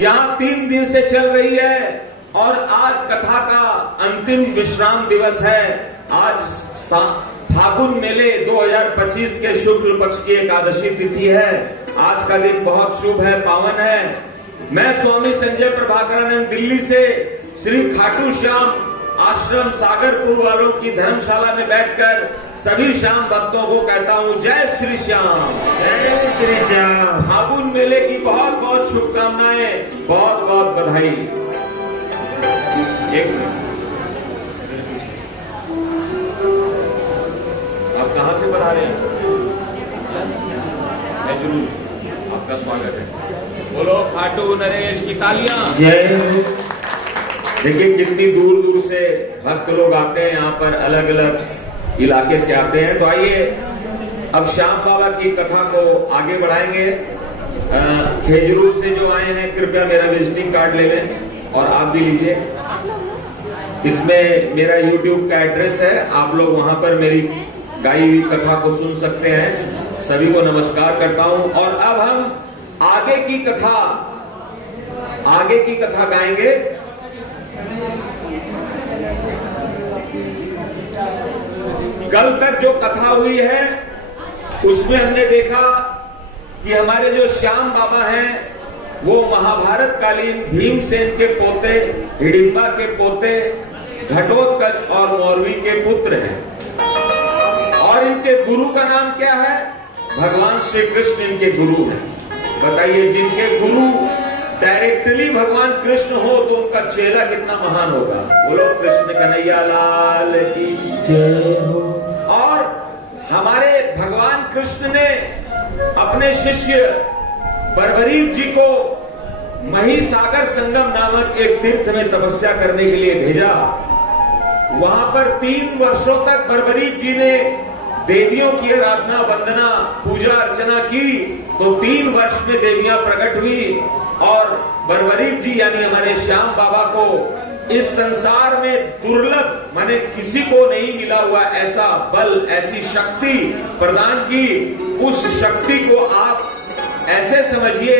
यहाँ 3 दिन से चल रही है और आज कथा का अंतिम विश्राम दिवस है। आज फागुन मेले 2025 के शुक्ल पक्ष की एकादशी तिथि है। आज का दिन बहुत शुभ है, पावन है। मैं स्वामी संजय प्रभाकरानंद दिल्ली से श्री खाटू श्याम आश्रम सागरपुर वालों की धर्मशाला में बैठकर सभी श्याम भक्तों को कहता हूँ जय श्री श्याम, जय श्री श्याम। फागुन मेले की बहुत बहुत शुभकामनाएं, बहुत बहुत बधाई। एक मिनट, आप कहां से बता रहे हैं? जरूर, आपका स्वागत है। बोलो खाटू नरेश की तालियां। जय। देखिए कितनी दूर दूर से भक्त लोग आते हैं यहाँ पर, अलग अलग इलाके से आते हैं। तो आइए अब श्याम बाबा की कथा को आगे बढ़ाएंगे। खेजरूर से जो आए हैं कृपया मेरा विजिटिंग कार्ड ले लें और आप भी लीजिए। इसमें मेरा YouTube का एड्रेस है, आप लोग वहां पर मेरी गाई हुई कथा को सुन सकते हैं। सभी को नमस्कार करता हूं और अब हम आगे की कथा गाएंगे। कल तक जो कथा हुई है उसमें हमने देखा कि हमारे जो श्याम बाबा हैं वो महाभारत कालीन भीमसेन के पोते, हिडिंबा के पोते, घटोत्कच और मौरवी के पुत्र हैं। और इनके गुरु का नाम क्या है? भगवान श्री कृष्ण इनके गुरु हैं। बताइए, जिनके गुरु डायरेक्टली भगवान कृष्ण हो तो उनका चेला कितना महान होगा। बोलो कृष्ण कन्हैया लाल की जय हो। और हमारे भगवान कृष्ण ने अपने शिष्य बर्बरीक जी को महिसागर संगम नामक एक तीर्थ में तपस्या करने के लिए भेजा। वहां पर 3 वर्षों तक बर्बरीक जी ने देवियों की आराधना, वंदना, पूजा अर्चना की। तो 3 वर्ष में देवियां प्रकट हुई और बर्बरीक जी यानी हमारे श्याम बाबा को इस संसार में दुर्लभ, माने किसी को नहीं मिला हुआ ऐसा बल, ऐसी शक्ति प्रदान की। उस शक्ति को आप ऐसे समझिए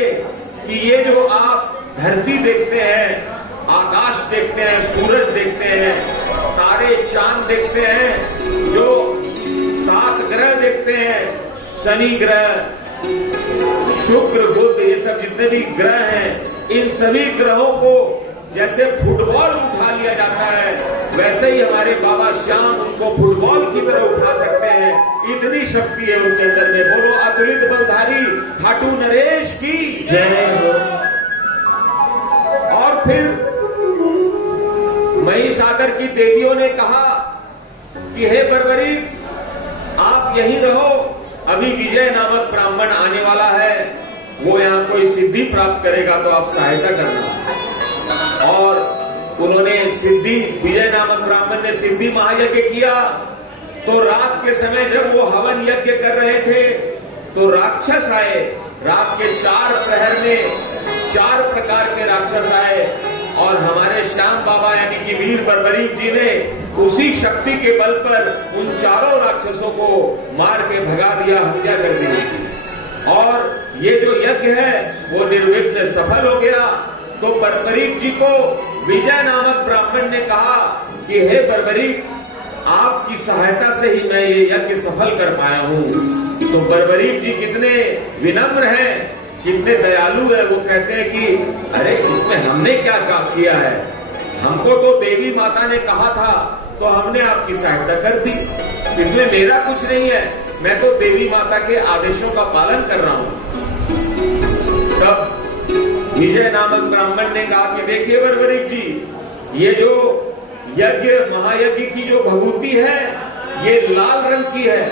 कि ये जो आप धरती देखते हैं, आकाश देखते हैं, सूरज देखते हैं, तारे चांद देखते हैं, जो 7 ग्रह देखते हैं, शनि ग्रह, शुक्र, बुध, ये सब जितने भी ग्रह हैं, इन सभी ग्रहों को जैसे फुटबॉल उठा लिया जाता है वैसे ही हमारे बाबा श्याम उनको फुटबॉल की तरह उठा सकते हैं। इतनी शक्ति है उनके अंदर में। बोलो अतुलित बलधारी खाटू नरेश की जय हो। और फिर महिसागर की देवियों ने कहा कि हे बर्बरीक, आप यहीं रहो, अभी विजय नामक ब्राह्मण आने वाला है, वो यहाँ कोई सिद्धि प्राप्त करेगा तो आप सहायता करना। और उन्होंने सिद्धि, विजय नामक ब्राह्मण ने सिद्धि महायज्ञ किया। तो रात के समय जब वो हवन यज्ञ कर रहे थे तो राक्षस आए। रात के 4 प्रहर में 4 प्रकार के राक्षस आए और हमारे श्याम बाबा यानी कि वीर बर्बरीक जी ने उसी शक्ति के बल पर उन 4 राक्षसों को मार के भगा दिया, हत्या कर दी। और ये जो यज्ञ है वो निर्विघ्न सफल हो गया। तो बर्बरीक जी को विजय नामक ब्राह्मण ने कहा कि हे बर्बरीक, आपकी सहायता से ही मैं ये यज्ञ सफल कर पाया हूँ। तो बर्बरीक जी कितने विनम्र हैं, कितने दयालु है। वो कहते हैं कि अरे इसमें हमने क्या किया है, हमको तो देवी माता ने कहा था तो हमने आपकी सहायता कर दी, इसमें मेरा कुछ नहीं है, मैं तो देवी माता के आदेशों का पालन कर रहा हूं। तब विजय नामक ब्राह्मण ने कहा कि देखिए बर्बरीक जी, ये जो यज्ञ महायज्ञ की जो भभूति है ये लाल रंग की है,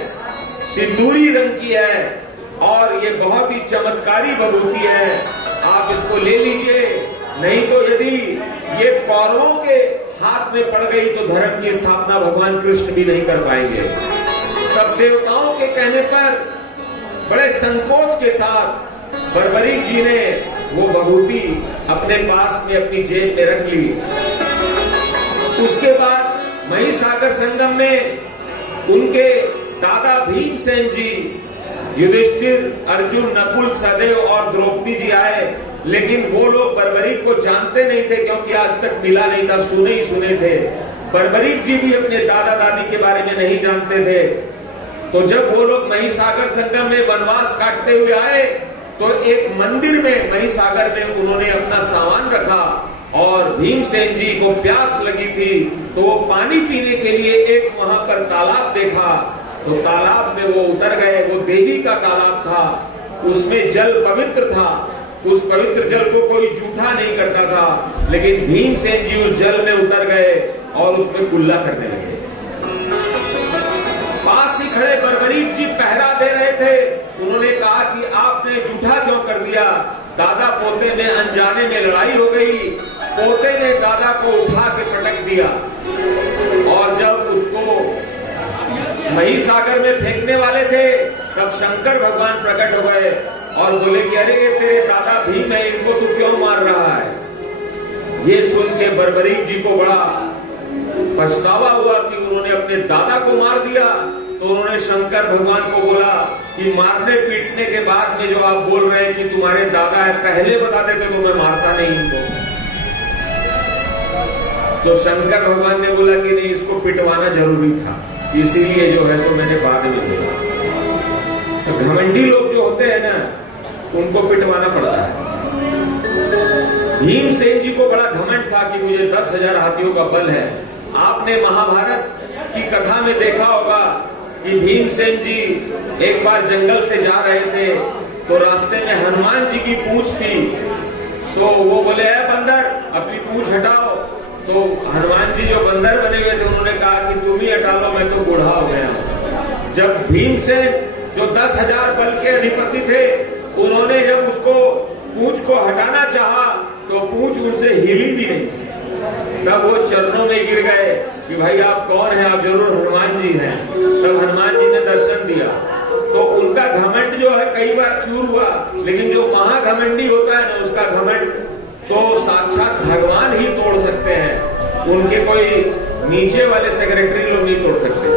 सिंदूरी रंग की है और ये बहुत ही चमत्कारी भभूति है, आप इसको ले लीजिए। नहीं तो यदि ये कौरवों के हाथ में पड़ गई तो धर्म की स्थापना भगवान कृष्ण भी नहीं कर पाएंगे। तब देवताओं के कहने पर बड़े संकोच के साथ बर्बरीक जी ने वो भभूति अपने पास में अपनी जेब में रख ली। उसके बाद महिसागर संगम में उनके दादा भीमसेन जी, युधिष्ठिर, अर्जुन, नकुल, सहदेव और द्रौपदी जी आए। लेकिन वो लोग बर्बरीक को जानते नहीं थे, क्योंकि आज तक मिला नहीं था, सुने ही सुने थे। बर्बरीक जी भी अपने दादा दादी के बारे में नहीं जानते थे। तो जब वो लोग महिसागर संगम में वनवास काटते हुए आए, तो एक मंदिर में महिसागर में उन्होंने अपना सामान रखा, और भीमसेन जी को प्यास लगी थी, तो वो पानी पीने के लिए एक वहां पर तालाब देखा। तो तालाब में वो उतर गए। वो देवी का तालाब था, उसमें जल पवित्र था। उस पवित्र जल को कोई जूठा नहीं करता था, लेकिन भीमसेन जी उस जल में उतर गए और उसमें कुल्ला करने लगे। पास ही खड़े बर्बरीक जी पहरा दे रहे थे। उन्होंने कहा कि आपने जूठा क्यों कर दिया? दादा पोते में अनजाने में लड़ाई हो गई। पोते ने दादा को उठा के पटक दिया, और जब उसको महिसागर में फेंकने वाले थे, तब शंकर भगवान प्रकट हो गए और बोले कि अरे तेरे दादा भीम है, इनको तू क्यों मार रहा है? ये सुन के बर्बरीक जी को बड़ा पछतावा हुआ कि उन्होंने अपने दादा को मार दिया। तो उन्होंने शंकर भगवान को बोला कि मारने पीटने के बाद में जो आप बोल रहे हैं कि तुम्हारे दादा है, पहले बता देते तो मैं मारता नहीं इनको। तो शंकर भगवान ने बोला कि नहीं, इसको पिटवाना जरूरी था, इसीलिए जो है सो मैंने बाद में बोला। तो घमंडी लोग जो होते हैं ना, उनको पिटवाना पड़ता है। भीमसेन जी को बड़ा घमंड था कि मुझे 10,000 हाथियों का बल है। आपने महाभारत की कथा में देखा होगा कि भीमसेन जी एक बार जंगल से जा रहे थे, तो रास्ते में हनुमान जी की पूंछ थी। तो वो बोले, बंदर अपनी पूंछ हटाओ। तो हनुमान जी जो बंदर बने हुए थे, उन्होंने कहा कि तुम ही हटा लो, मैं तो बूढ़ा हो गया हूं। जब भीमसेन जो 10,000 बल के अधिपति थे, उन्होंने जब उसको पूंछ को हटाना चाहा, तो पूंछ उनसे हिली भी नहीं। तब वो चरणों में गिर गए कि भाई आप कौन हैं? आप जरूर हनुमान जी हैं। तब हनुमान जी ने दर्शन दिया। तो उनका घमंड जो है कई बार चूर हुआ, लेकिन जो महाघमंडी होता है ना, उसका घमंड तो साक्षात भगवान ही तोड़ सकते हैं। उनके कोई नीचे वाले सेक्रेटरी लोग नहीं तोड़ सकते।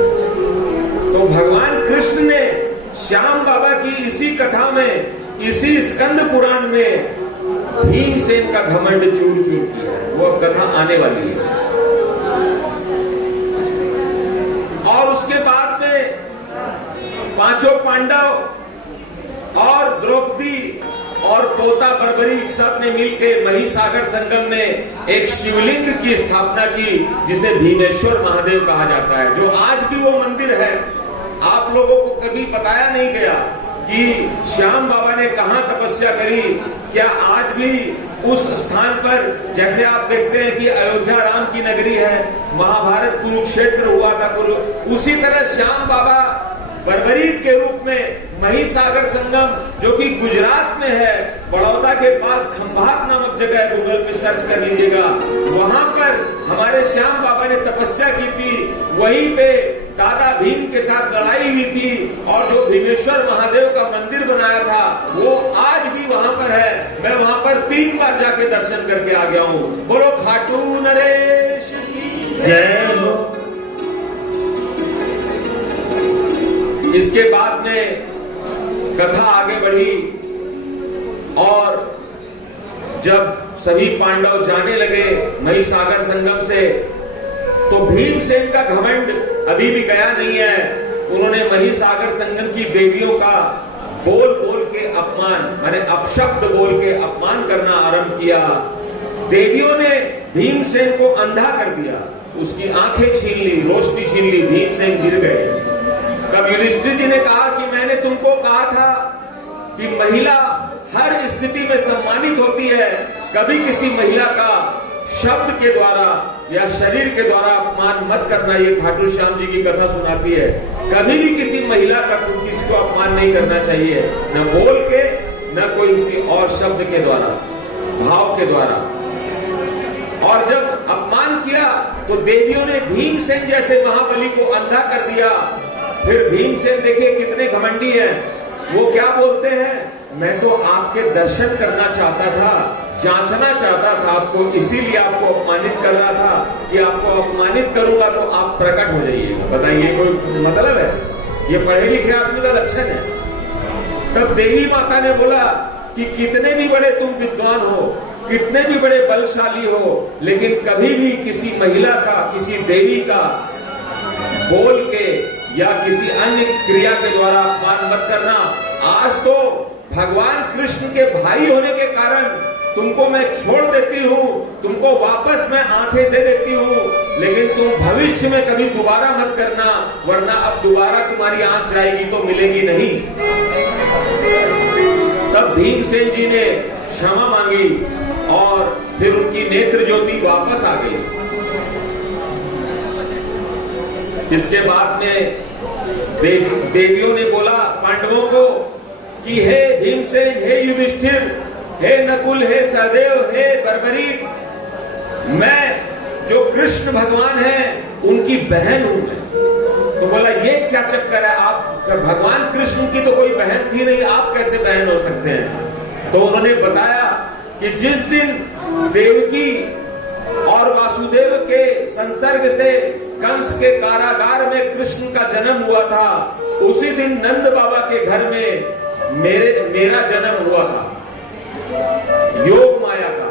तो भगवान कृष्ण ने श्याम बाबा की इसी कथा में, इसी स्कंद पुराण में भीमसेन का घमंड चूर चूर किया है। वो कथा आने वाली है। और उसके बाद में पांचों पांडव और द्रौपदी और पोता बर्बरीक सब ने मिलकर महिसागर संगम में एक शिवलिंग की स्थापना की, जिसे भीमेश्वर महादेव कहा जाता है, जो आज भी वो मंदिर है। आप लोगों को कभी बताया नहीं गया कि श्याम बाबा ने कहां तपस्या करी। क्या आज भी उस स्थान पर, जैसे आप देखते हैं कि अयोध्या राम की नगरी है, महाभारत कुरुक्षेत्र हुआ था, उसी तरह श्याम बाबा बर्बरीक के रूप में महिसागर संगम, जो कि गुजरात में है, बड़ौदा के पास खंभात नामक जगह है, गूगल पे सर्च कर लीजिएगा, वहां पर हमारे श्याम बाबा ने तपस्या की थी। वहीं पे दादा भीम के साथ लड़ाई हुई थी, और जो भीमेश्वर महादेव का मंदिर बनाया था, वो आज भी वहां पर है। मैं वहां पर 3 बार जाके दर्शन करके आ गया हूं। बोलो खाटू नरेश की जय हो। इसके बाद में कथा आगे बढ़ी, और जब सभी पांडव जाने लगे महिसागर संगम से, तो भीमसेन का घमंड अभी भी गया नहीं है। उन्होंने महिसागर संगम की देवियों का बोल बोल के अपमान, माने अपशब्द बोल के अपमान करना आरंभ किया। देवियों ने भीमसेन को अंधा कर दिया, उसकी आंखें छीन ली, रोशनी छीन ली, भीमसेन गिर गए। तब युधिष्ठिर जी ने कहा कि मैंने तुमको कहा था कि महिला हर स्थिति में सम्मानित होती है, कभी किसी महिला का शब्द के द्वारा या शरीर के द्वारा अपमान मत करना। ये खाटू श्याम जी की कथा सुनाती है। कभी भी किसी महिला का किसी को अपमान नहीं करना चाहिए, न बोल के, न कोई किसी और शब्द के द्वारा, भाव के द्वारा। और जब अपमान किया, तो देवियों ने भीमसेन जैसे महाबली को अंधा कर दिया। फिर भीमसेन देखिए कितने घमंडी हैं, वो क्या बोलते हैं, मैं तो आपके दर्शन करना चाहता था, जांचना चाहता था आपको, इसीलिए आपको अपमानित कर रहा था कि आपको अपमानित करूंगा तो आप प्रकट हो जाइएगा। बताइए कोई मतलब है? ये पढ़े लिखे आदमी का लक्षण है। तब देवी माता ने बोला कि कितने भी बड़े तुम विद्वान हो, कितने भी बड़े बलशाली हो, लेकिन कभी भी किसी महिला का, किसी देवी का बोल के या किसी अन्य क्रिया के द्वारा अपमान मत करना। आज तो भगवान कृष्ण के भाई होने के कारण तुमको मैं छोड़ देती हूँ, तुमको वापस मैं आंखें दे देती हूँ, लेकिन तुम भविष्य में कभी दोबारा मत करना, वरना अब दोबारा तुम्हारी आंख जाएगी तो मिलेगी नहीं। तब भीमसेन जी ने क्षमा मांगी और फिर उनकी नेत्र ज्योति वापस आ गई। इसके बाद में देवियों ने बोला पांडवों को कि हे भीमसेन, हे युधिष्ठिर, हे नकुल, हे सहदेव, हे बर्बरीक, मैं जो कृष्ण भगवान है उनकी बहन हूं मैं। तो बोला ये क्या चक्कर है, आप भगवान कृष्ण की तो कोई बहन थी नहीं, आप कैसे बहन हो सकते हैं। तो उन्होंने बताया कि जिस दिन देवकी और वासुदेव के संसर्ग से कंस के कारागार में कृष्ण का जन्म हुआ था, उसी दिन नंद बाबा के घर में मेरा जन्म हुआ था। योग माया का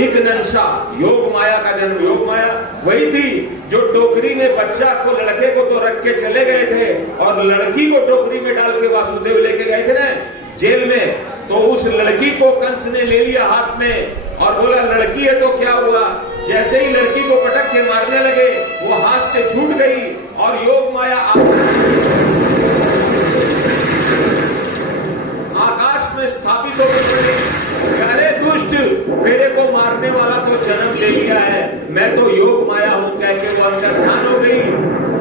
एक नंशा, योग माया का जन्म। योग माया वही थी जो टोकरी में बच्चा को, लड़के को तो रख के चले गए थे और लड़की को टोकरी में डाल के वासुदेव लेके गए थे ना जेल में। तो उस लड़की को कंस ने ले लिया हाथ में और बोला लड़की है तो क्या हुआ। जैसे ही लड़की को पटक के मारने लगे वो हाथ से छूट गई और योग माया आकाश में स्थापित होकर पड़ी। अरे दुष्ट, मेरे को मारने वाला तो जन्म ले लिया है, मैं तो योग माया हूं कह के वो अंतर ध्यान हो गई।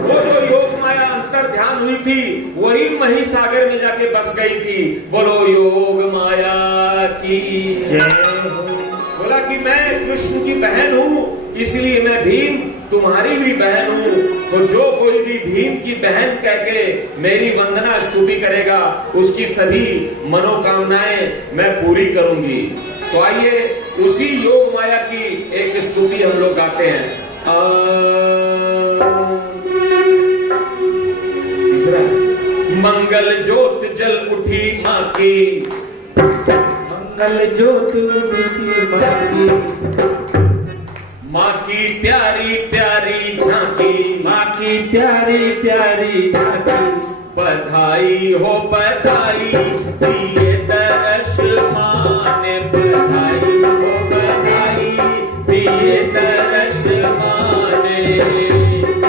वो जो योग माया अंतर ध्यान हुई थी वही महिसागर में जाके बस गई थी। बोलो योग माया की जय हो। बोला कि मैं कृष्ण की बहन हूं, इसलिए मैं भीम तुम्हारी भी बहन हूं। तो जो कोई भी भीम की बहन कह के मेरी वंदना स्तुति करेगा उसकी सभी मनोकामनाएं मैं पूरी करूंगी। तो आइए उसी योग माया की एक स्तुति हम लोग गाते हैं। तीसरा, मंगल ज्योत जल उठी मां की, मंगल ज्योत उठी मां की, माँ की प्यारी प्यारी झांकी, मां की प्यारी प्यारी झांकी। बधाई हो बधाई दिए दर्श माने, बधाई हो बधाई दिए दर्श माने।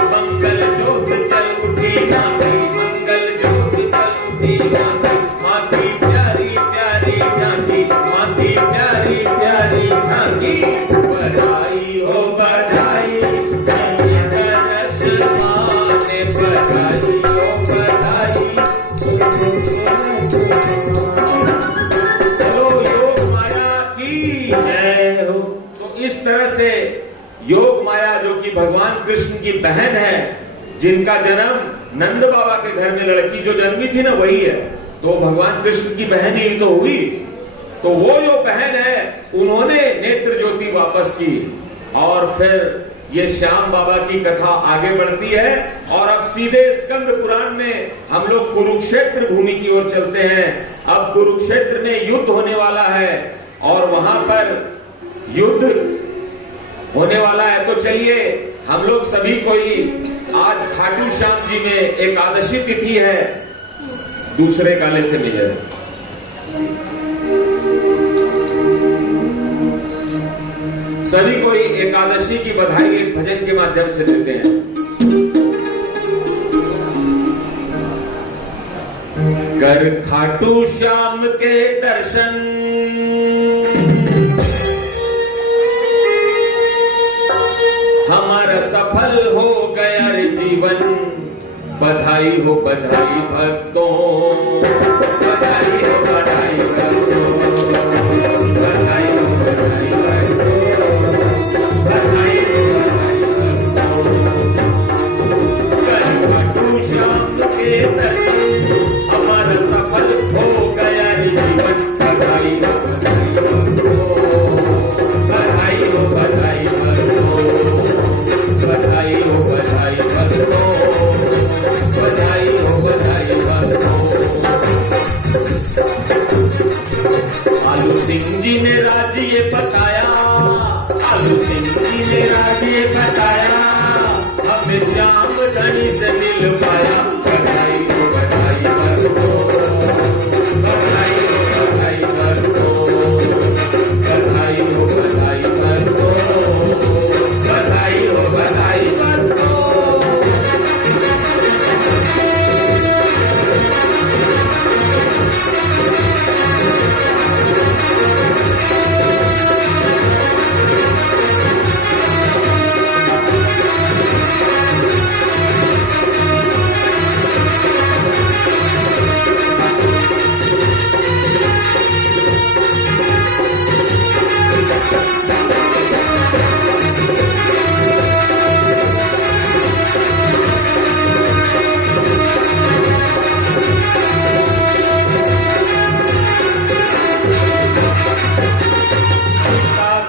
मंगल ज्योत जल उठी झांकी, मंगल ज्योत जल उठी झांकी, माँ की प्यारी प्यारी झांकी, माँ की प्यारी प्यारी झांकी। बधाई हो बधाई दिए दर्श माने, बधाई हो बधाई। चलो योग माया की जय हो। तो इस तरह से योग माया जो कि भगवान कृष्ण की बहन है, जिनका जन्म नंद बाबा के घर में लड़की जो जन्मी थी ना वही है, तो भगवान कृष्ण की बहन ही तो हुई। तो वो जो बहन है उन्होंने नेत्र ज्योति वापस की और फिर ये श्याम बाबा की कथा आगे बढ़ती है। और अब सीधे स्कंद पुराण में हम लोग कुरुक्षेत्र भूमि की ओर चलते हैं। अब कुरुक्षेत्र में युद्ध होने वाला है और वहां पर युद्ध होने वाला है। तो चलिए हम लोग सभी कोई, आज खाटू श्याम जी में एकादशी तिथि है, दूसरे काले से विजय। सभी कोई एकादशी की बधाई एक भजन के माध्यम से देते हैं। कर खाटू श्याम के दर्शन, हमारा सफल हो गया रे जीवन। बधाई हो बधाई भक्तों, बधाई हो बधाई भक्तों, बधाई हो बधाई भक्तों, बधाई हो बधाई भक्तों। कर खाटू श्याम के दर्शन, हमारा सफल हो गया रे जीवन। बधाई हो बधाई भक्तों, बधाई हो बधाई भक्तों, बधाई हो बधाई भक्तों, बधाई हो बधाई भक्तों। लालू सिंह जी ने आगे बताया, हमें श्याम धनी से मिल पाया। बधाई हो बधाई बरको, बधाई हो बधाई बरको, बधाई हो बधाई बरको, बधाई हो बधाई बरको।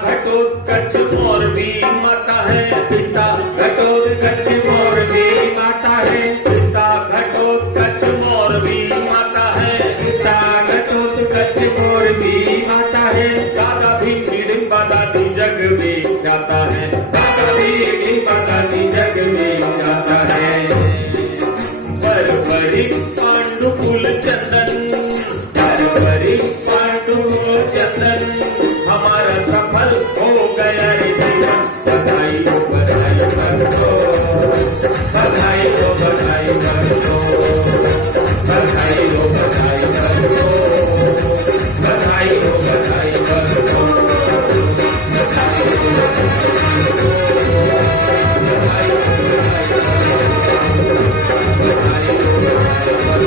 घटोत्कच मोरबी माता है, पिता घटोत्कच मोरबी माता है, पिता घटोत्कच मोरबी माता है, पिता घटोत्कच मोरबी माता है। दादा भी हिडिंबा दादी जग में जाता है, दादा भी हिडिंबा दादी जग में जाता है। बरबरी पांडुकुल चंदन, बरबरी पांडुकुल चंदन, हमारा सफल हो गया रे जीवन। बधाई हो बधाई बरको, बधाई हो बधाई बरको, बधाई हो बधाई बरको, बधाई हो बधाई बरको, बधाई हो बधाई बरको, बधाई हो बधाई बरको, बधाई हो बधाई बरको,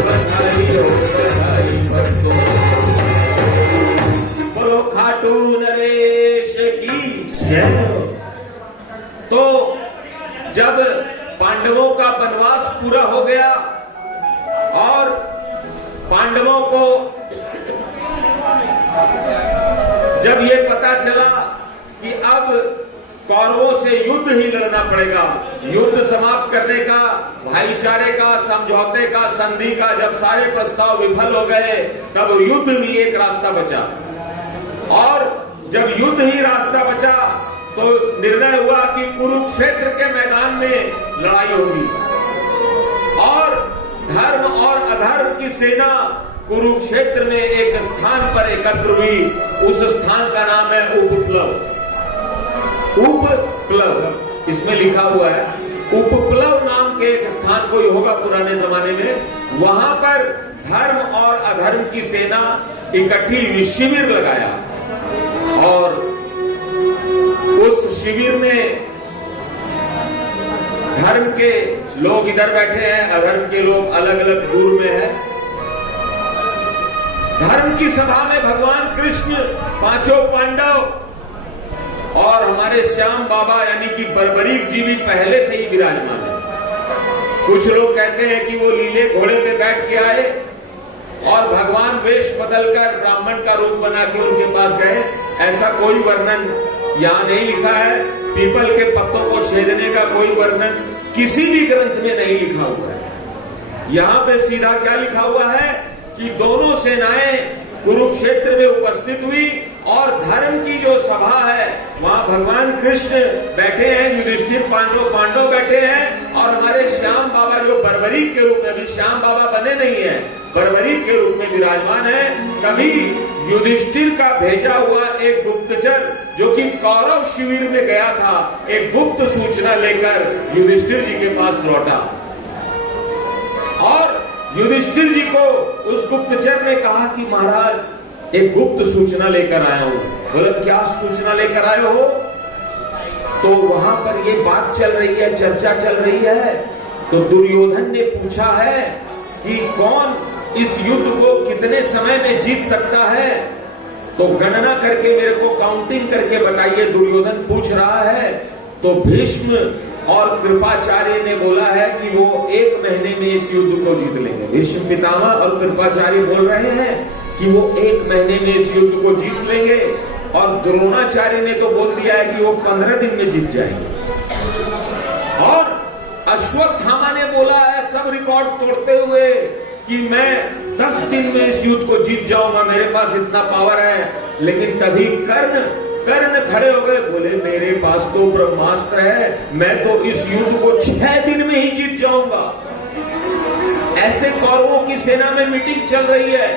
बधाई हो बधाई बरको। बोलो खाटू नरेश की जय। तो जब पांडवों का वनवास पूरा हो गया और पांडवों को जब ये पता चला कि अब कौरवों से युद्ध ही लड़ना पड़ेगा, युद्ध समाप्त करने का, भाईचारे का, समझौते का, संधि का जब सारे प्रस्ताव विफल हो गए, तब युद्ध भी एक रास्ता बचा। और जब युद्ध ही रास्ता बचा तो निर्णय हुआ कि कुरुक्षेत्र के मैदान में लड़ाई होगी और धर्म और अधर्म की सेना कुरुक्षेत्र में एक स्थान पर एकत्र हुई। उस स्थान का नाम है उपप्लव। उपप्लव इसमें लिखा हुआ है, उपप्लव नाम के एक स्थान कोई होगा पुराने जमाने में। वहां पर धर्म और अधर्म की सेना इकट्ठी हुई, शिविर लगाया और उस शिविर में धर्म के लोग इधर बैठे हैं, अधर्म के लोग अलग अलग दूर में हैं। धर्म की सभा में भगवान कृष्ण, पांचों पांडव और हमारे श्याम बाबा यानी कि बर्बरीक जी भी पहले से ही विराजमान है। कुछ लोग कहते हैं कि वो लीले घोड़े पे बैठ के आए और भगवान वेश बदलकर ब्राह्मण का रूप बना के उनके पास गए। ऐसा कोई वर्णन यहां नहीं लिखा है। पीपल के पत्तों को छेदने का कोई वर्णन किसी भी ग्रंथ में नहीं लिखा हुआ है। यहां पे सीधा क्या लिखा हुआ है कि दोनों सेनाएं कुरुक्षेत्र में उपस्थित हुई और धर्म की जो सभा है वहां भगवान कृष्ण बैठे हैं, युधिष्ठिर पांडव बैठे हैं और हमारे श्याम बाबा जो बर्बरीक के रूप में, अभी श्याम बाबा बने नहीं है, बर्बरीक के रूप में विराजमान है। कभी युधिष्ठिर का भेजा हुआ एक गुप्तचर जो कि कौरव शिविर में गया था, एक गुप्त सूचना लेकर युधिष्ठिर जी के पास लौटा और युधिष्ठिर जी को उस गुप्तचर ने कहा कि महाराज एक गुप्त सूचना लेकर आया हूं। बोले क्या सूचना लेकर आए हो? तो वहां पर ये बात चल रही है, चर्चा चल रही है। तो दुर्योधन ने पूछा है कि कौन इस युद्ध को कितने समय में जीत सकता है, तो गणना करके मेरे को काउंटिंग करके बताइए, दुर्योधन पूछ रहा है। तो भीष्म और कृपाचार्य ने बोला है कि वो 1 महीने में इस युद्ध को जीत लेंगे। भीष्म पितामह और कृपाचार्य बोल रहे हैं कि वो 1 महीने में इस युद्ध को जीत लेंगे और द्रोणाचार्य ने तो बोल दिया है कि वो 15 दिन में जीत जाएंगे। और अश्वत्थामा ने बोला है सब रिकॉर्ड तोड़ते हुए कि मैं 10 दिन में इस युद्ध को जीत जाऊंगा, मेरे पास इतना पावर है। लेकिन तभी कर्ण खड़े हो गए, बोले मेरे पास तो ब्रह्मास्त्र है, मैं तो इस युद्ध को 6 दिन में ही जीत जाऊंगा। ऐसे कौरवों की सेना में मीटिंग चल रही है।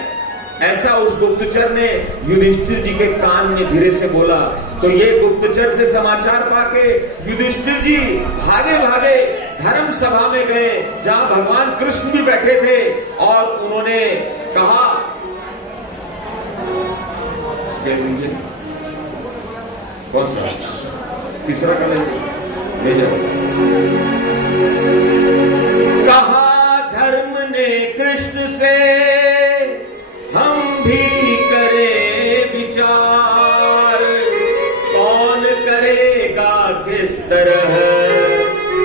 ऐसा उस गुप्तचर ने युधिष्ठिर जी के कान में धीरे से बोला। तो ये गुप्तचर से समाचार पाके युधिष्ठिर जी भागे भागे धर्म सभा में गए, जहां भगवान कृष्ण भी बैठे थे, और उन्होंने कहा, कौन सा तीसरा का ले जाओ। कहा धर्म ने कृष्ण से हम भी करें विचार, कौन करेगा किस तरह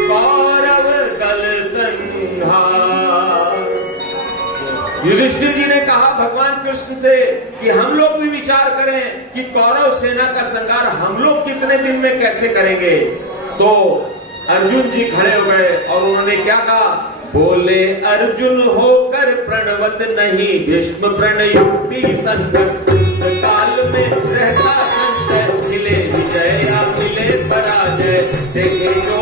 कौरव दल संहार। युधिष्ठिर जी ने कहा भगवान कृष्ण से कि हम लोग भी विचार करें कि कौरव सेना का संहार हम लोग कितने दिन में कैसे करेंगे। तो अर्जुन जी खड़े हो गए और उन्होंने क्या कहा, बोले अर्जुन होकर प्रणवत नहीं भीष्म प्रणयुक्ति संकट, काल में रहता संशय, मिले विजय या मिले पराजय, देखे जो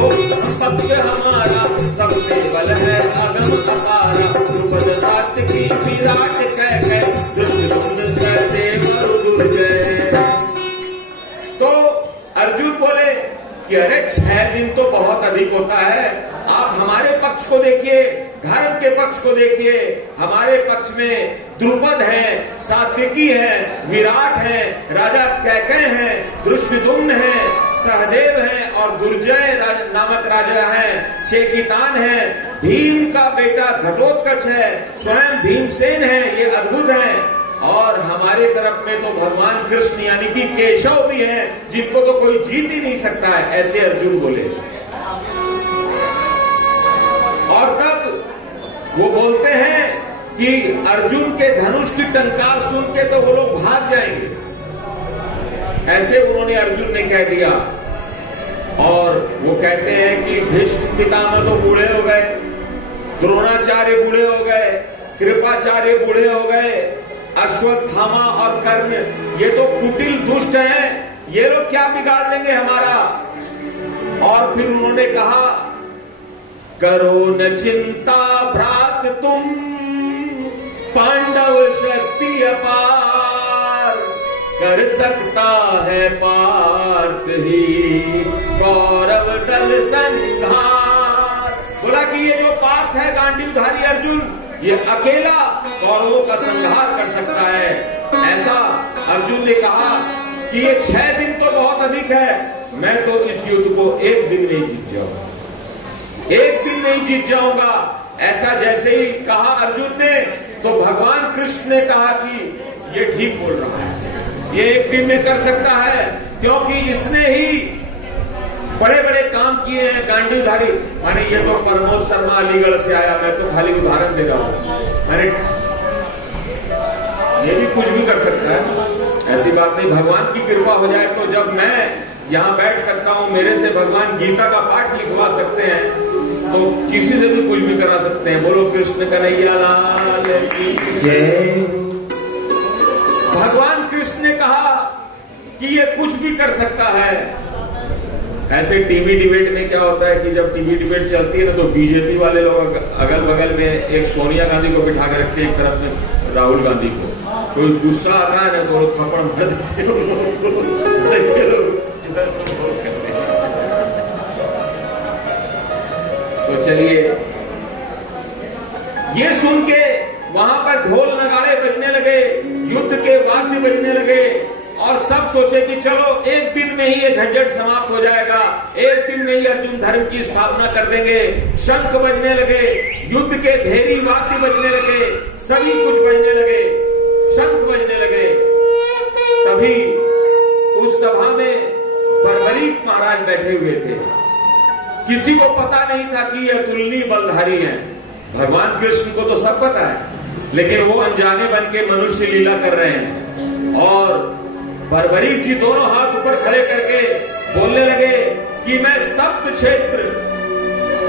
पक्ष हमारा सबसे बल है अगम अपारा, द्रुपद सात्विकी विराट कह दुष्ट सहदेव दुर्जय। तो अर्जुन बोले कि अरे 6 दिन तो बहुत अधिक होता है, आप हमारे पक्ष को देखिए, धर्म के पक्ष को देखिए। हमारे पक्ष में द्रुपद है, सात्विकी है, विराट है, राजा कैकेय है, धृष्टद्युम्न है, सहदेव है और दुर्जय नामक राजा है, चेकितान है, भीम का बेटा घटोत्कच है, स्वयं भीमसेन है, ये अद्भुत है। और हमारे तरफ में तो भगवान कृष्ण यानी कि केशव भी है, जिनको तो कोई जीत ही नहीं सकता है। ऐसे अर्जुन बोले। और तब वो बोलते हैं कि अर्जुन के धनुष की टंकार सुन के तो वो लोग भाग जाएंगे। ऐसे उन्होंने अर्जुन ने कह दिया। और वो कहते हैं कि भीष्म पितामह तो बूढ़े हो गए, द्रोणाचार्य बूढ़े हो गए, कृपाचार्य बूढ़े हो गए, अश्वत्थामा और कर्ण ये तो कुटिल दुष्ट हैं, ये लोग क्या बिगाड़ लेंगे हमारा। और फिर उन्होंने कहा, करो न चिंता भ्रात तुम, पांडव शक्ति अपार, कर सकता है पार्थ ही कौरव दल संहार। बोला कि ये जो पार्थ है गांडीवधारी अर्जुन, ये अकेला कौरवों का संहार कर सकता है। ऐसा अर्जुन ने कहा कि ये 6 दिन तो बहुत अधिक है, मैं तो इस युद्ध को 1 दिन में ही जीत जाऊंगा, 1 दिन में ही जीत जाऊंगा। ऐसा जैसे ही कहा अर्जुन ने, तो भगवान कृष्ण ने कहा कि ये ठीक बोल रहा है, ये 1 दिन में कर सकता है, क्योंकि इसने ही बड़े बड़े काम किए हैं गांडीवधारी। माने ये तो प्रमोद शर्मा अलीगढ़ से आया, मैं तो खाली उदाहरण दे रहा हूं। माने ये भी कुछ भी कर सकता है, ऐसी बात नहीं। भगवान की कृपा हो जाए तो जब मैं यहाँ बैठ सकता हूँ, मेरे से भगवान गीता का पाठ लिखवा सकते हैं, तो किसी से भी कुछ भी करा सकते हैं। बोलो कृष्ण कन्हैया लाल की जय। भगवान कृष्ण ने कहा कि ये कुछ भी कर सकता है। ऐसे टीवी डिबेट में क्या होता है कि जब टीवी डिबेट चलती है ना, तो बीजेपी वाले लोग अगल बगल में एक सोनिया गांधी को बिठा कर रखते हैं, एक तरफ में राहुल गांधी को। कोई गुस्सा आता है ना तो थप्पड़ मार देते हैं लोग। तो चलिए, ये सुन के वहां पर ढोल नगाड़े बजने लगे, युद्ध के वाद्य बजने लगे, और सब सोचे कि चलो 1 दिन में ही ये झंझट समाप्त हो जाएगा, 1 दिन में ही अर्जुन धर्म की स्थापना कर देंगे। शंख बजने लगे, युद्ध के भेरी वाद्य बजने लगे, सभी कुछ बजने लगे, शंख बजने लगे। तभी उस सभा में बर्बरीक महाराज बैठे हुए थे। किसी को पता नहीं था कि ये अतुलनीय बलधारी हैं। भगवान कृष्ण को तो सब पता है, लेकिन वो अनजाने बन के मनुष्य लीला कर रहे हैं। और बर्बरीक जी दोनों हाथ ऊपर खड़े करके बोलने लगे कि मैं सप्त क्षेत्र,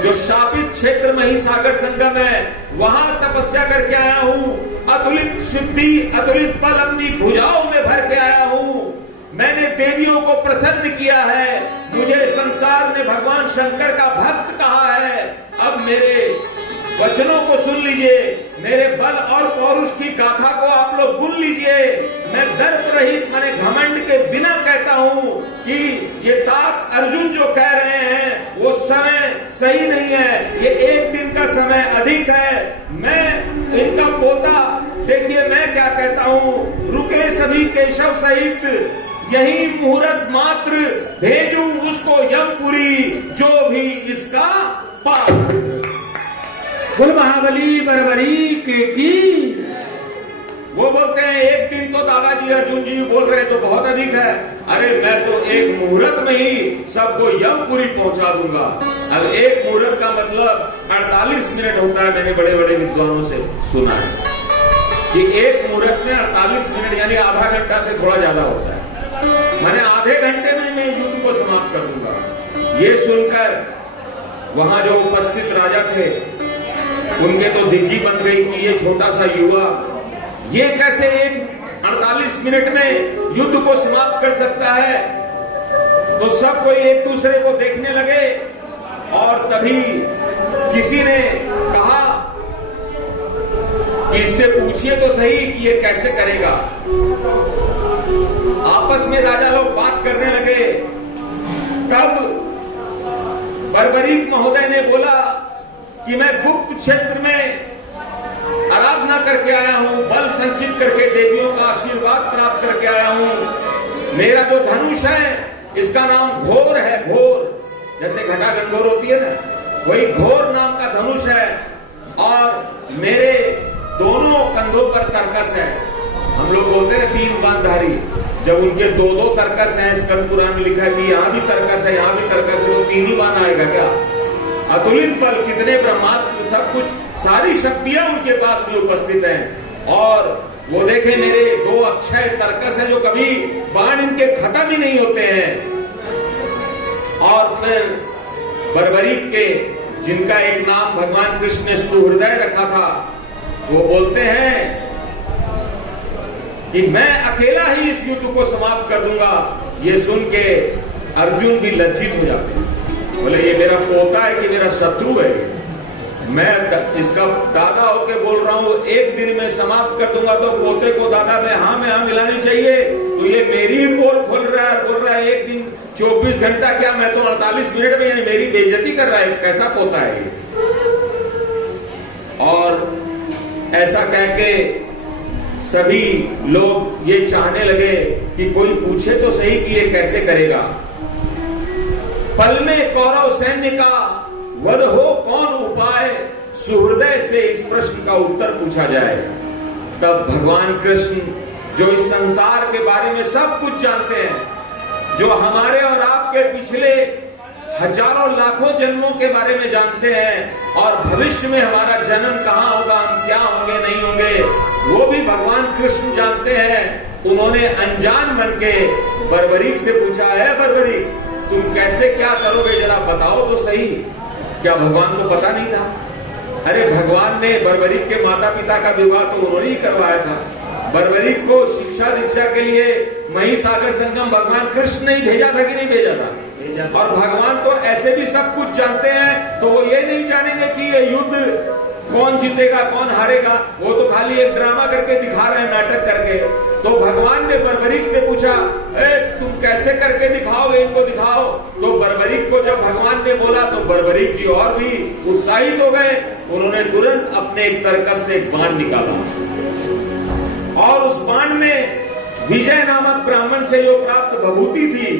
जो शापित क्षेत्र महिसागर संगम है, वहां तपस्या करके आया हूं। अतुलित सिद्धि, अतुलित बल अपनी भुजाओं में भर के आया हूं। मैंने देवियों को प्रसन्न किया है, मुझे संसार ने भगवान शंकर का भक्त कहा है। अब मेरे वचनों को सुन लीजिए, मेरे बल और पौरुष की गाथा को आप लोग गुन लीजिए। मैं दर्प रहित माने घमंड के बिना कहता हूं कि ये तात अर्जुन जो कह रहे हैं वो समय सही नहीं है, ये एक दिन का समय अधिक है। मैं इनका पोता, देखिए मैं क्या कहता हूं, रुके सभी केशव सहित, यही मुहूर्त मात्र भेजू उसको यमपुरी, जो भी इसका पाप। बोल महाबली बरबरी के की। वो बोलते हैं एक दिन तो दादाजी अर्जुन जी बोल रहे तो बहुत अधिक है। अरे मैं तो एक मुहूर्त में ही सबको यमपुरी पहुंचा दूंगा। अब एक मुहूर्त का मतलब 48 मिनट होता है, मैंने बड़े बड़े विद्वानों से सुना है कि एक मुहूर्त में 48 मिनट यानी आधा घंटा से थोड़ा ज्यादा होता है। मैंने आधे घंटे में मैं युद्ध को समाप्त कर दूंगा। ये सुनकर वहां जो उपस्थित राजा थे उनके तो दिग्गी बन गई कि ये छोटा सा युवा ये कैसे एक 48 मिनट में युद्ध को समाप्त कर सकता है। तो सब कोई एक दूसरे को देखने लगे और तभी किसी ने कहा कि इससे पूछिए तो सही कि ये कैसे करेगा। आपस में राजा लोग बात करने लगे। तब बर्बरीक महोदय ने बोला कि मैं गुप्त क्षेत्र में आराधना करके आया हूं, बल संचित करके देवियों का आशीर्वाद प्राप्त करके आया हूं। मेरा जो धनुष है इसका नाम घोर है, घोर जैसे घटा गंगोर होती है ना, वही घोर नाम का धनुष है। और मेरे दोनों कंधों पर तरकस है। हम लोग बोलते हैं 3 बांधारी, जब उनके 2-2 तरकस हैं, स्कंद पुराण में लिखा है कि यहाँ भी तरकस है, यहाँ भी तरकस है, तो 3 ही बाण आएगा क्या? अतुलित बल, कितने ब्रह्मास्त्र, सब कुछ, सारी शक्तियां उनके पास में उपस्थित हैं। और वो देखे मेरे 2 अक्षय तरकस है जो कभी बाण इनके खत्म ही नहीं होते हैं। और फिर बर्बरीक के, जिनका एक नाम भगवान कृष्ण ने सुहृदय रखा था, वो बोलते हैं कि मैं अकेला ही इस युद्ध को समाप्त कर दूंगा। ये सुन के अर्जुन भी लज्जित हो जाते हैं, बोले ये मेरा पोता है कि मेरा शत्रु है? मैं इसका दादा होके बोल रहा हूं एक दिन में समाप्त कर दूंगा, तो पोते को दादा में हाँ मिलानी चाहिए। तो ये मेरी ही पोल खोल रहा है, बोल रहा है एक दिन 24 घंटा क्या, मैं तो 48 मिनट में, यानी मेरी बेइज्जती कर रहा है। कैसा पोता है ये? और ऐसा कह के सभी लोग ये चाहने लगे कि कोई पूछे तो सही कि ये कैसे करेगा। पल में कौरव सैन्य का वध हो कौन उपाय, सुहृदय से इस प्रश्न का उत्तर पूछा जाए। तब भगवान कृष्ण जो इस संसार के बारे में सब कुछ जानते हैं, जो हमारे और आपके पिछले हजारों लाखों जन्मों के बारे में जानते हैं, और भविष्य में हमारा जन्म कहां होगा, हम क्या होंगे नहीं होंगे, वो भी भगवान कृष्ण जानते हैं। उन्होंने अनजान बन के बर्बरीक से पूछा है, बर्बरीक तुम कैसे क्या करोगे, जरा बताओ तो सही। क्या भगवान को पता नहीं था? अरे भगवान ने बर्बरीक के माता पिता का विवाह तो उन्होंने ही करवाया था। बर्बरीक को शिक्षा दीक्षा के लिए महिसागर संगम भगवान कृष्ण ने ही भेजा था कि नहीं भेजा था? और भगवान तो ऐसे भी सब कुछ जानते हैं, तो वो ये नहीं जानेंगे कि ये युद्ध कौन जीतेगा कौन हारेगा, वो तो खाली एक ड्रामा करके दिखा रहे हैं, नाटक करके। तो भगवान ने बर्बरीक से पूछा, तुम कैसे करके दिखाओगे, इनको दिखाओ। तो बर्बरीक को जब भगवान ने बोला तो बर्बरीक जी और भी उत्साहित हो गए। उन्होंने तुरंत अपने एक तरकस से एक बाण निकाला, और उस बाण में विजय नामक ब्राह्मण से जो प्राप्त भभूति थी,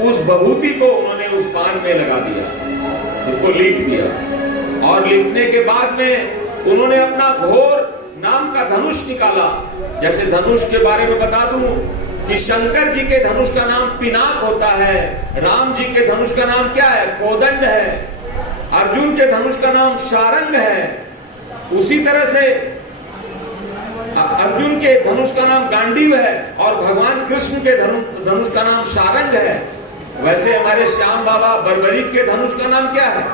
उस भभूति को उन्होंने उस बाण में लगा दिया, उसको लीप दिया। और लिपने के बाद में उन्होंने अपना घोर नाम का धनुष निकाला। जैसे धनुष के बारे में बता दूं कि शंकर जी के धनुष का नाम पिनाक होता है, राम जी के धनुष का नाम क्या है, कोदंड है, अर्जुन के धनुष का नाम शारंग है, उसी तरह से अर्जुन के धनुष का नाम गांडीव है, और भगवान कृष्ण के धनुष का नाम शारंग है। वैसे हमारे श्याम बाबा बर्बरीक के धनुष का नाम क्या है?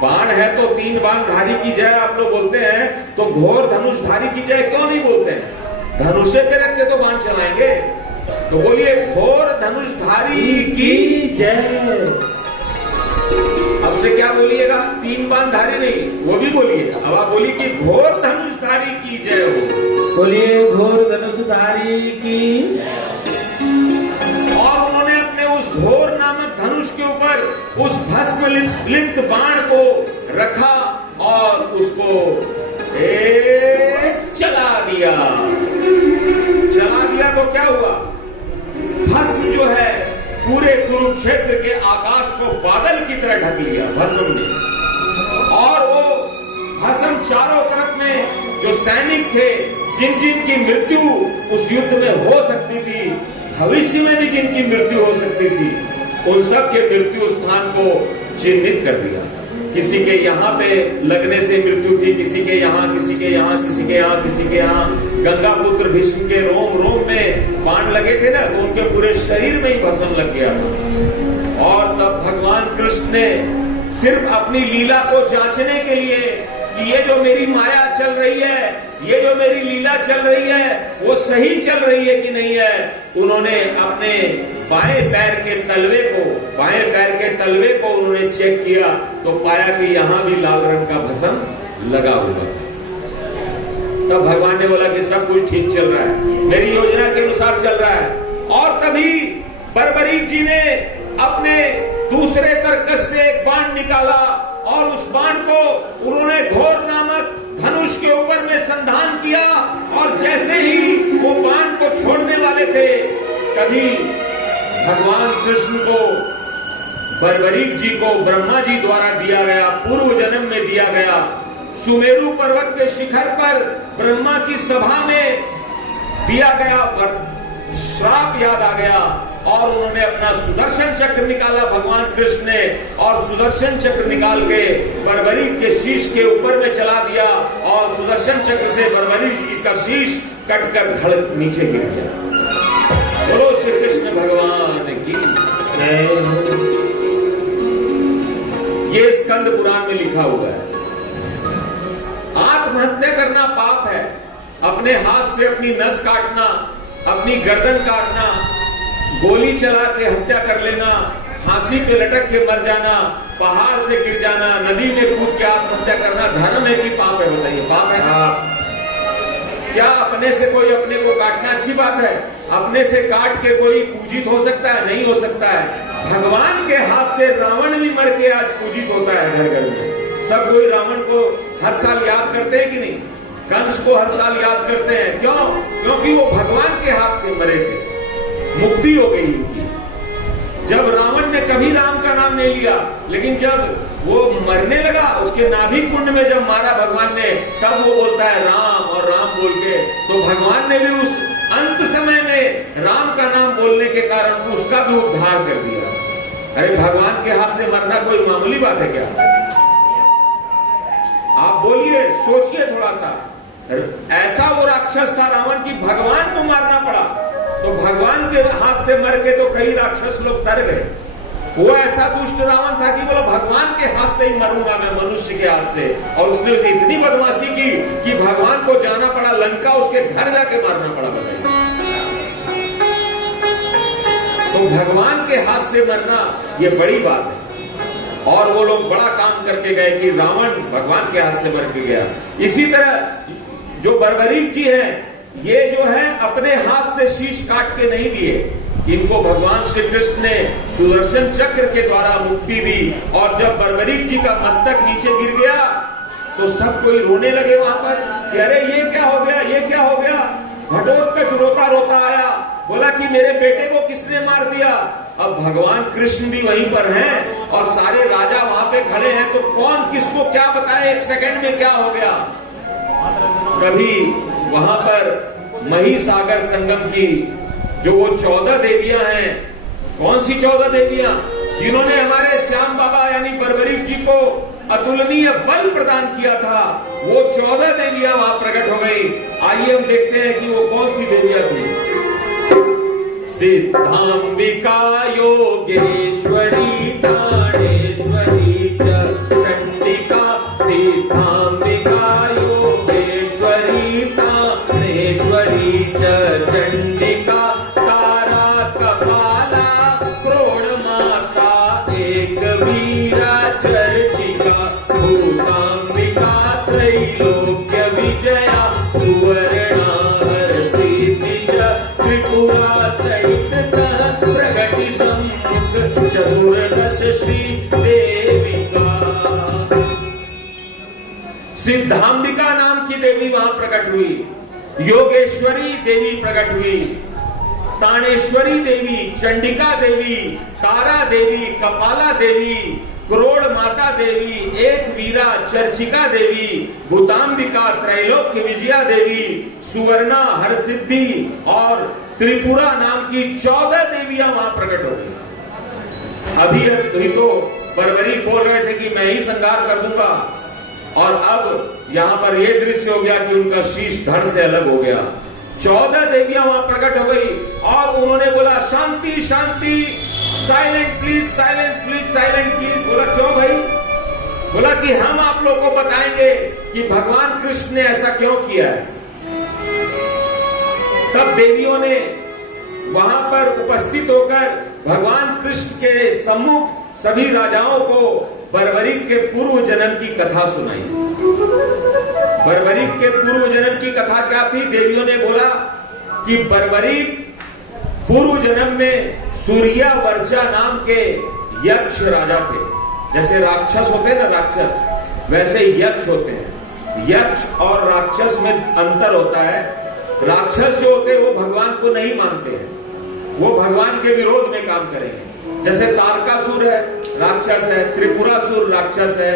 बाण है तो 3 बाण धारी की जय आप लोग बोलते हैं, तो घोर धनुष धारी की जय क्यों नहीं बोलते हैं? धनुषे पे रख के तो बाण चलाएंगे। तो बोलिए घोर धनुषधारी की। जय। अब से क्या बोलिएगा, 3 बाणधारी नहीं, वो भी बोलिए। अब आप बोलिए कि घोर धनुषधारी की जय हो। बोलिए घोर धनुषधारी की। और उन्होंने अपने उस घोर नामक धनुष के ऊपर उस भस्म लिप्त बाण को रखा और उसको चला दिया। चला दिया तो क्या हुआ, भस्म जो है पूरे कुरुक्षेत्र के आकाश को बादल की तरह ढक लिया भस्म ने। और वो भस्म चारों तरफ में जो सैनिक थे, जिन जिन की मृत्यु उस युद्ध में हो सकती थी, भविष्य में भी जिनकी मृत्यु हो सकती थी, उन सब के मृत्यु स्थान को चिन्हित कर दिया। किसी के यहाँ पे लगने से मृत्यु थी, किसी के यहाँ, किसी के यहाँ, किसी के यहाँ, किसी के यहाँ। गंगा पुत्र भीष्म के रोम रोम में बाण लगे थे ना, तो उनके पूरे शरीर में ही भस्म लग गया था। और तब भगवान कृष्ण ने सिर्फ अपनी लीला को जांचने के लिए कि ये जो मेरी माया चल रही है, ये जो मेरी लीला चल रही है, वो सही चल रही है कि नहीं है, उन्होंने अपने बाएं पैर के तलवे को उन्होंने चेक किया तो पाया कि यहां भी लाल रंग का भस्म लगा हुआ। तब भगवान ने बोला कि सब कुछ ठीक चल रहा है, मेरी योजना के अनुसार चल रहा है। और तभी बर्बरीक जी ने अपने दूसरे तरकश से एक बाण निकाला और उस बाण को उन्होंने घोर नामक धनुष के ऊपर में संधान किया। और जैसे ही वो बाण को छोड़ने वाले थे, तभी भगवान कृष्ण को, बर्बरीक जी को ब्रह्मा जी द्वारा दिया गया, पूर्व जन्म में दिया गया, सुमेरु पर्वत के शिखर पर ब्रह्मा की सभा में दिया गया श्राप याद आ गया। और उन्होंने अपना सुदर्शन चक्र निकाला भगवान कृष्ण ने, और सुदर्शन चक्र निकाल के बर्बरीक के शीश के ऊपर में चला दिया, और सुदर्शन चक्र से बर्बरीक जी का शीश कटकर धड़ नीचे गिर गया। बोलो श्री कृष्ण भगवान की जय। ये स्कंद पुराण में लिखा हुआ है। आत्महत्या करना पाप है, अपने हाथ से अपनी नस काटना, अपनी गर्दन काटना, गोली चला के हत्या कर लेना, फांसी पे लटक के मर जाना, पहाड़ से गिर जाना, नदी में कूद के आत्महत्या करना धर्म है कि पाप है? बताइए, पाप है? क्या अपने से कोई अपने को काटना अच्छी बात है? अपने से काट के कोई पूजित हो सकता है? नहीं हो सकता है। भगवान के हाथ से रावण भी मर के आज पूजित होता है घर घर में। सब कोई रावण को हर साल याद करते हैं कि नहीं? कंस को हर साल याद करते हैं, क्यों? क्योंकि वो भगवान के हाथ में मरे थे, मुक्ति हो गई उनकी। जब रावण ने कभी राम का नाम नहीं लिया, लेकिन जब वो मरने लगा, उसके नाभि कुंड में जब मारा भगवान ने, तब वो बोलता है राम, और राम बोल के, तो भगवान ने भी उस अंत समय में राम का नाम बोलने के कारण उसका भी उद्धार कर दिया। अरे भगवान के हाथ से मरना कोई मामूली बात है क्या? आप बोलिए, सोचिए थोड़ा सा। ऐसा वो राक्षस था रावण की भगवान को मारना पड़ा, तो भगवान के हाथ से मर के तो कई राक्षस लोग तर गए। वो ऐसा दुष्ट रावण था कि बोला भगवान के हाथ से ही मरूंगा मैं, मनुष्य के हाथ से। और उसने उसे इतनी बदमाशी की कि भगवान को जाना पड़ा लंका, उसके घर जाके मारना पड़ा। बताइए, तो भगवान के हाथ से मरना ये बड़ी बात है। और वो लोग बड़ा काम करके गए कि रावण भगवान के हाथ से मर के गया। इसी तरह जो बर्बरीक जी हैं, ये जो है अपने हाथ से शीश काट के नहीं दिए, इनको भगवान श्री कृष्ण ने सुदर्शन चक्र के द्वारा मुक्ति दी। और जब बर्बरीक जी का मस्तक नीचे गिर गया, तो सब कोई रोने लगे वहां पर कि अरे ये क्या हो गया, ये क्या हो गया। घटोत्कच रोता रोता आया, बोला कि मेरे बेटे को किसने मार दिया। अब भगवान कृष्ण भी वहीं पर हैं और सारे राजा वहां पे खड़े हैं, तो कौन किसको क्या बताए एक सेकंड में क्या हो गया। कभी वहां पर महिसागर संगम की जो वो 14 देवियां हैं, कौन सी 14 देवियां? जिन्होंने हमारे श्याम बाबा यानी बर्बरीक जी को अतुलनीय बल प्रदान किया था, वो 14 देवियां वहां प्रकट हो गई। आइए हम देखते हैं कि वो कौन सी देवियां थी। सिद्धांबिका, योगेश्वरी, प्राणेश्वरी च चंडिका। सिद्धांबिका, योगेश्वरी, प्राणेश्वरी च चंडिका। कपाला क्रोड़ माता एक वीरा चर्चिका भूतांबिका त्रैलोक्य विजया सुवर्णा हरसिद्धि त्रिपुरा सहित प्रगति सम्मुख चतुर्दश श्री देविका। सिद्धांबिका नाम की देवी वहां प्रकट हुई, योगेश्वरी देवी प्रकट हुई, तानेश्वरी देवी, चंडिका देवी, तारा देवी, कपाला देवी, क्रोड़ माता देवी, एक वीरा चर्चिका देवी, भूतांबिका त्रैलोक्य विजया देवी, सुवर्णा हरसिद्धि और त्रिपुरा नाम की 14 देवियां वहां प्रकट हो गई। अभी तो बर्बरी बोल रहे थे कि मैं ही संहार कर दूंगा, और अब यहां पर यह दृश्य हो गया कि उनका शीश धड़ से अलग हो गया। 14 देवियां वहां प्रकट हो गई और उन्होंने बोला शांति शांति, silent please, silence please, silent please. बोला क्यों भाई? बोला कि हम आप लोग को बताएंगे कि भगवान कृष्ण ने ऐसा क्यों किया है। तब देवियों ने वहां पर उपस्थित होकर भगवान कृष्ण के सम्मुख सभी राजाओं को बर्बरीक के पूर्व जन्म की कथा सुनाई। बर्बरीक के पूर्व जन्म की कथा क्या थी? देवियों ने बोला कि बर्बरीक पूर्व जन्म में सूर्यावर्चा नाम के यक्ष राजा थे। जैसे राक्षस होते हैं ना, राक्षस, वैसे यक्ष होते हैं। यक्ष और राक्षस में अंतर होता है। राक्षस जो होते हैं वो भगवान को नहीं मानते हैं, वो भगवान के विरोध में काम करेंगे। जैसे तारकासुर है, राक्षस है, त्रिपुरासुर राक्षस है,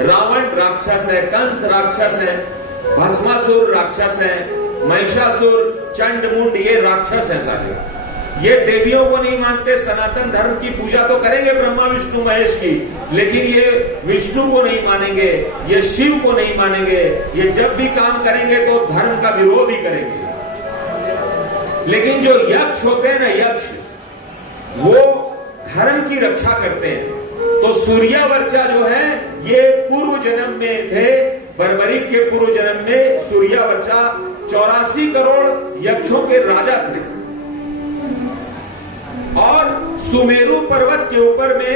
रावण राक्षस है, कंस राक्षस है, भस्मासुर राक्षस है, महिषासुर, चंड मुंड, ये राक्षस है सारे। ये देवियों को नहीं मानते, सनातन धर्म की पूजा तो करेंगे ब्रह्मा विष्णु महेश की, लेकिन ये विष्णु को नहीं मानेंगे, ये शिव को नहीं मानेंगे। ये जब भी काम करेंगे तो धर्म का विरोध ही करेंगे। लेकिन जो यक्ष होते हैं ना, यक्ष, वो धर्म की रक्षा करते हैं। तो सूर्यावर्चा जो है ये पूर्व जन्म में थे, बर्बरीक के पूर्व जन्म में सूर्यावर्चा 84 करोड़ यक्षों के राजा थे। और सुमेरु पर्वत के ऊपर में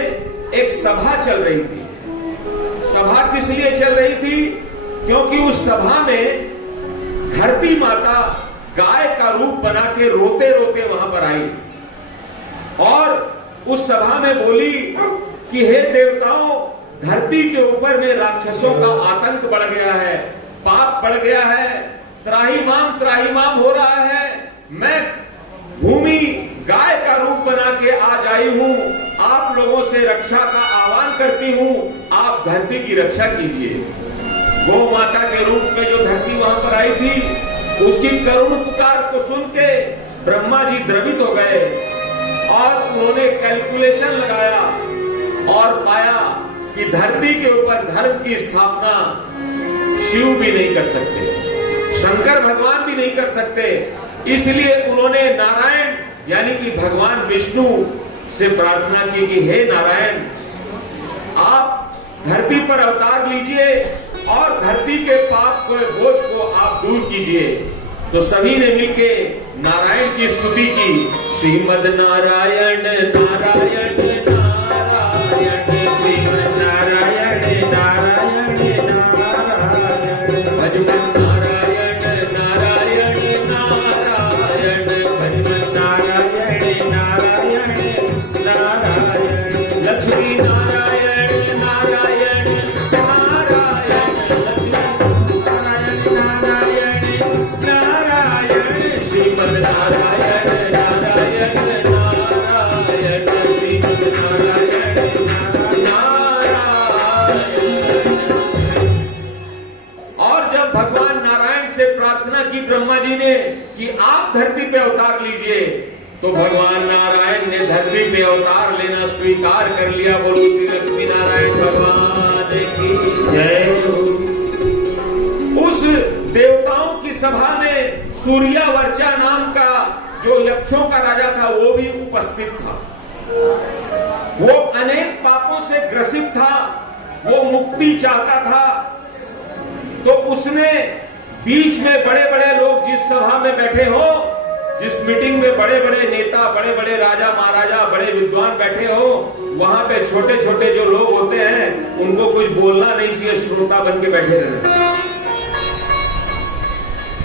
एक सभा चल रही थी। सभा किस लिए चल रही थी? क्योंकि उस सभा में धरती माता गाय का रूप बना के रोते रोते वहां पर आई और उस सभा में बोली कि हे देवताओं, धरती के ऊपर में राक्षसों का आतंक बढ़ गया है, पाप बढ़ गया है, त्राहिमाम हो रहा है। मैं भूमि गाय का रूप बना के आज आई हूं, आप लोगों से रक्षा का आह्वान करती हूं, आप धरती की रक्षा कीजिए। गौ माता के रूप में जो धरती वहां पर आई थी, उसकी करुण पुकार को सुन के ब्रह्मा जी द्रवित हो गए और उन्होंने कैलकुलेशन लगाया और पाया कि धरती के ऊपर धर्म की स्थापना शिव भी नहीं कर सकते, शंकर भगवान भी नहीं कर सकते। इसलिए उन्होंने नारायण यानी कि भगवान विष्णु से प्रार्थना की कि हे नारायण, आप धरती पर अवतार लीजिए और धरती के पाप को, बोझ को आप दूर कीजिए। तो सभी ने मिलके नारायण की स्तुति की। श्रीमद नारायण नारायण नारायण, श्रीमद नारायण नारायण नारायण, भजमन नारायण नारायण नारायण, भजमन नारायण नारायण नारायण, लक्ष्मी नारायण नारायण नारायण, लक्ष्मी नारायण नारायण, श्रीमद नारायण नारायण नारायण, श्रीमद नारायण नारायण। और जब भगवान नारायण से प्रार्थना की ब्रह्मा जी ने कि आप धरती पे अवतार लीजिए, तो भगवान नारायण ने धरती पे अवतार लेना स्वीकार कर लिया। बोलो श्री लक्ष्मी नारायण भगवान की जय। उस देवताओं की सभा में सूर्यावर्चा नाम का जो यक्षों का राजा था वो भी उपस्थित था। वो अनेक पापों से ग्रसित था, वो मुक्ति चाहता था। तो उसने बीच में बड़े बड़े लोग जिस सभा में बैठे हो, जिस मीटिंग में बड़े बड़े नेता, बड़े बड़े राजा महाराजा, बड़े विद्वान बैठे हो, वहां पे छोटे छोटे जो लोग होते हैं उनको कुछ बोलना नहीं चाहिए, श्रोता बन के बैठे रहना।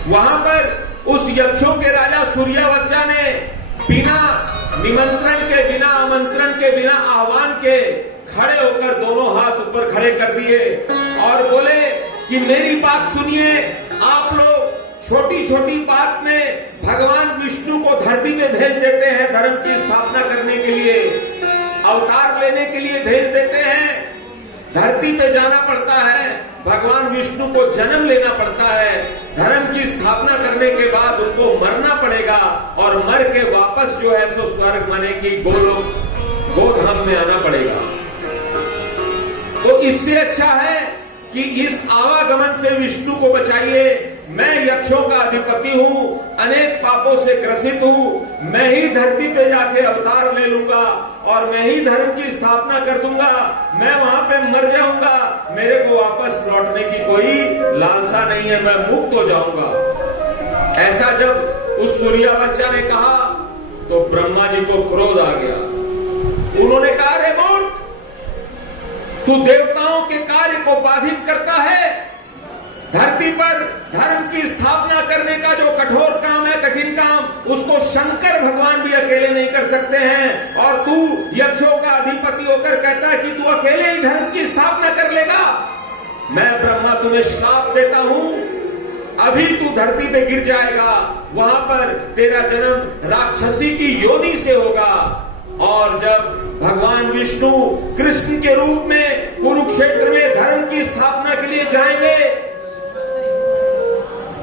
वहां पर उस यक्षों के राजा सूर्यवंशा ने बिना निमंत्रण के, बिना आमंत्रण के, बिना आह्वान के खड़े होकर दोनों हाथ ऊपर खड़े कर दिए और बोले कि मेरी बात सुनिए, आप लोग छोटी छोटी बात में भगवान विष्णु को धरती में भेज देते हैं, धर्म की स्थापना करने के लिए, अवतार लेने के लिए भेज देते हैं, धरती पे जाना पड़ता है, भगवान विष्णु को जन्म लेना पड़ता है, धर्म की स्थापना करने के बाद उनको मरना पड़ेगा और मर के वापस जो है सो स्वर्ग माने की गोधाम में आना पड़ेगा। तो इससे अच्छा है कि इस आवागमन से विष्णु को बचाइए। मैं यक्षों का अधिपति हूं, अनेक पापों से ग्रसित हूं, मैं ही धरती पे जाके अवतार ले लूंगा और मैं ही धर्म की स्थापना कर दूंगा, मैं वहां पे मर जाऊंगा, मेरे को वापस लौटने की कोई लालसा नहीं है, मैं मुक्त हो जाऊंगा। ऐसा जब उस सूर्यवंशा ने कहा तो ब्रह्मा जी को क्रोध आ गया। उन्होंने कहा, रे मूर्ख, तू देवताओं के कार्य को बाधित करता है, धरती पर धर्म की स्थापना करने का जो कठोर काम है, कठिन काम, उसको शंकर भगवान भी अकेले नहीं कर सकते हैं और तू यक्षों का अधिपति होकर कहता है कि तू अकेले ही धर्म की स्थापना कर लेगा। मैं ब्रह्मा तुम्हें श्राप देता हूं, अभी तू धरती पे गिर जाएगा, वहां पर तेरा जन्म राक्षसी की योनि से होगा। और जब भगवान विष्णु कृष्ण के रूप में कुरुक्षेत्र में धर्म की स्थापना के लिए जाएंगे,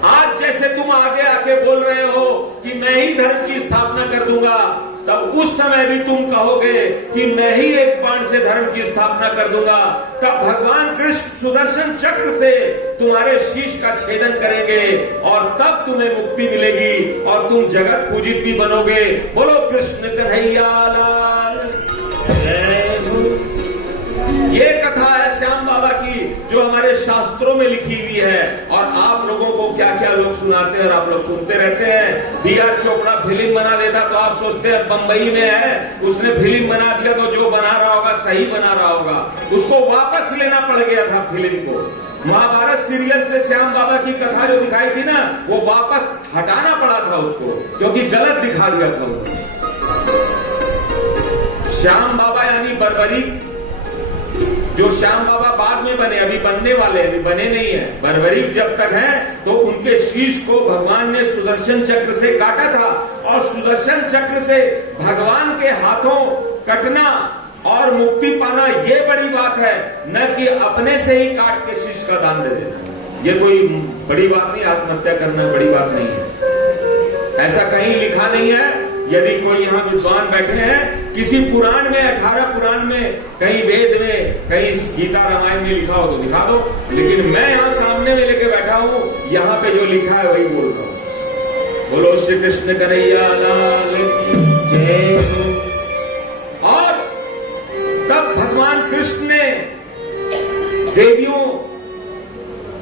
आज जैसे तुम आगे आके बोल रहे हो कि मैं ही धर्म की स्थापना कर दूंगा, तब उस समय भी तुम कहोगे कि मैं ही एक बाण से धर्म की स्थापना कर दूंगा। तब भगवान कृष्ण सुदर्शन चक्र से तुम्हारे शीश का छेदन करेंगे और तब तुम्हें मुक्ति मिलेगी और तुम जगत पूजित भी बनोगे। बोलो कृष्ण कन्हैया लाल। ये कथा है श्याम बाबा की जो हमारे शास्त्रों में लिखी हुई है और आप लोगों को क्या क्या लोग सुनाते हैं और आप लोग सुनते रहते हैं। बीआर चोपड़ा फिल्म बना देता तो आप सोचते हैं बंबई में है, उसने फिल्म बना दिया तो जो बना रहा होगा सही बना रहा होगा, उसको वापस लेना पड़ गया था फिल्म को। महाभारत सीरियल से श्याम बाबा की कथा जो दिखाई थी ना, वो वापस हटाना पड़ा था उसको, क्योंकि गलत दिखा दिया था उन्होंने। श्याम बाबा यानी बर्बरीक, जो श्याम बाबा बाद में बने, अभी बनने वाले, अभी बने नहीं है। बर्बरीक जब तक है तो उनके शीश को भगवान ने सुदर्शन चक्र से काटा था और सुदर्शन चक्र से भगवान के हाथों कटना और मुक्ति पाना ये बड़ी बात है, न कि अपने से ही काट के शीश का दान दे देना। ये कोई बड़ी बात नहीं, आत्महत्या करना बड़ी बात नहीं है, ऐसा कहीं लिखा नहीं है। यदि कोई यहाँ विद्वान बैठे हैं, किसी पुराण में, 18 पुराण में, कहीं वेद में, कहीं गीता रामायण में लिखा हो तो दिखा दो, लेकिन मैं यहाँ सामने में लेके बैठा हूँ, यहाँ पे जो लिखा है वही बोल रहा हूँ। बोलो श्री कृष्ण कन्हैया लाल की जय। और तब भगवान कृष्ण ने देवियों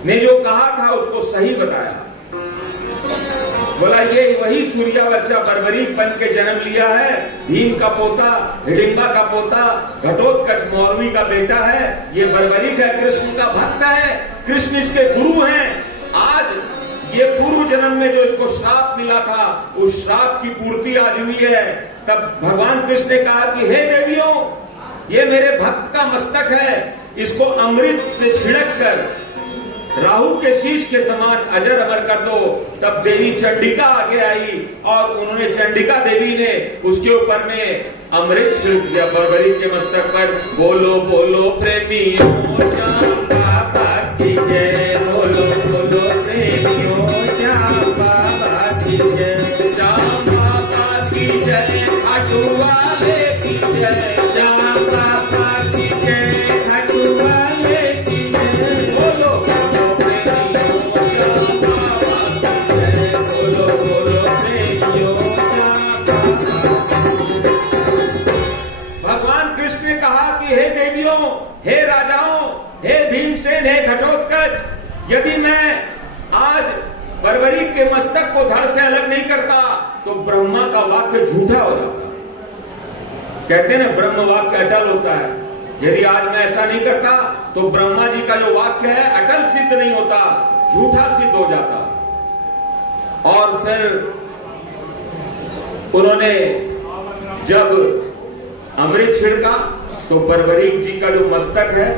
ने जो कहा था उसको सही बताया। बोला ये वही सूर्यवंशा बर्बरीक बन के जन्म लिया है, भीम का पोता, हिडिंबा का पोता, घटोत्कच मौरवी का बेटा है, ये बर्बरीक है, कृष्ण का भक्त है, कृष्ण इसके गुरु हैं। आज ये पूर्व जन्म में जो इसको श्राप मिला था, उस श्राप की पूर्ति आज हुई है। तब भगवान कृष्ण ने कहा कि हे देवियों, ये मेरे भक्त का मस्तक है, इसको अमृत से छिड़क कर राहु के शीश के समान अजर अमर कर दो। तब देवी चंडिका आगे आई और उन्होंने, चंडिका देवी ने उसके ऊपर में अमृत छिड़क दिया बर्बरीक के मस्तक पर। बोलो बोलो प्रेमियों श्याम बाबा की जय, बोलो बोलो प्रेमियों श्याम बाबा की जय, श्याम बाबा की जय, खाटू वाले की जय, श्याम बाबा की जय, खाटू वाले की जय। बोलो भगवान कृष्ण ने कहा कि हे देवियों, हे राजाओं, हे भीमसेन, हे घटोत्कच, यदि मैं आज बर्बरीक के मस्तक को धड़ से अलग नहीं करता, तो ब्रह्मा का वाक्य झूठा हो जाता। कहते हैं ना ब्रह्म वाक्य अटल होता है। यदि आज मैं ऐसा नहीं करता तो ब्रह्मा जी का जो वाक्य है अटल सिद्ध नहीं होता, झूठा सिद्ध हो जाता। और फिर उन्होंने जब अमृत छिड़का तो बर्बरीक जी का जो मस्तक है